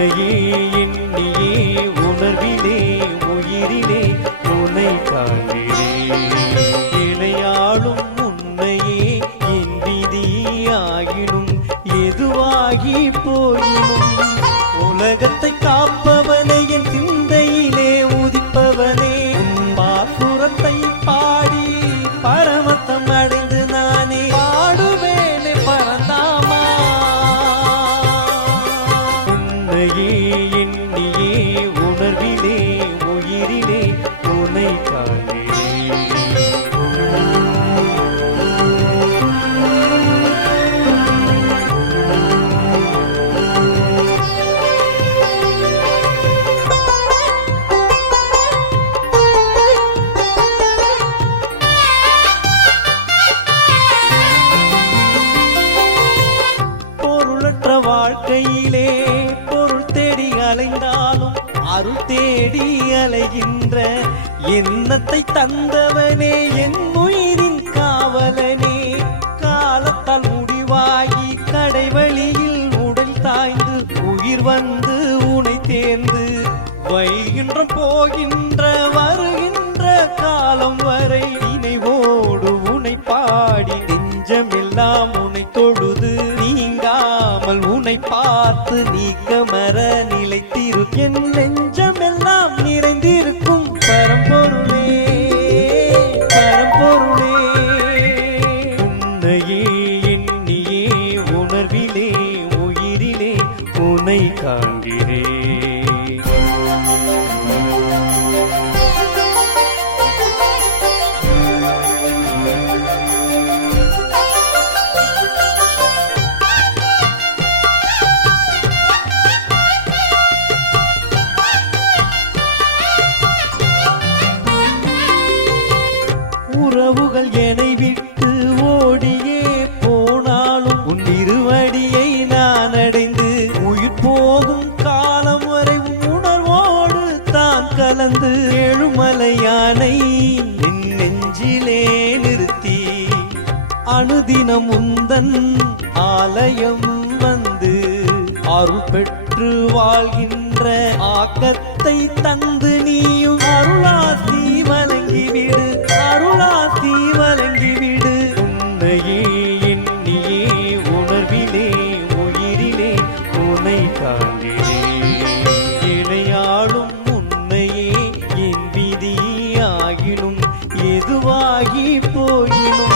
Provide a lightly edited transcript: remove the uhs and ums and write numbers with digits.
உன்னையே எண்ணியே உணர்விலே உயிரிலே உன்னை காண்கிறேன். இணையாளும் உன்னையே என் விதியாகினும் எதுவாகி போயினும் உலகத்தை காப்பவனே என் சிந்தையிலே உதிப்பவனே பாசுரத்தை பாடி பரமத்தம் அடைந்து நானே பாடுவேனே பரந்தாமா. உன்னையே எண்ணியே உணர்விலே உயிரிலே உன்னை காண்கிறேன். வாழ்க்கையிலே பொருள் தேடி அலைந்தாலும் அருள் தேடி அலைகின்ற எண்ணத்தை தந்தவனே என் உயிரின் காவலனே. காலத்தால் முடிவாகி கடைவழியில் உடல் தாய்ந்து உயிர் வந்து உனை தேர்ந்து வைகின்ற போகின்ற வருகின்ற காலம் வரை நினைவோடு உனை பாடி நெஞ்சமெல்லாம் உனை தொழுது நீங்காமல் உனை பார்த்து நீக்கமர நிலைத்திரு என் நெஞ்சமெல்லாம் நிறைந்திருக்கும் பரம்பொருளே பரம்பொருளே. உன்னையே எண்ணியே உணர்விலே உயிரிலே உன்னை காண்கிறேன். உறவுகள் என்னை விட்டு ஓடியே போனாலும் உன் இருவடியை நான் அடைந்து உயிர் போகும் காலம் வரை உணர்வோடு தான் கலந்து ஏழுமலையானை என் நெஞ்சிலே நிறுத்தி அனுதினம் உந்தன் ஆலயம் வந்து அருள் பெற்று வாழ்கின்ற ஆக்கத்தை தந்து நீயும் அருளாசி வழங்கிவிடு அருளாசி வழங்கிவிடு. உன்னையே எண்ணியே உணர்விலே உயிரிலே உன்னை காண்கிறேன். இணையாளும் உன்னையே என் விதியாகினும் எதுவாகி போயினும்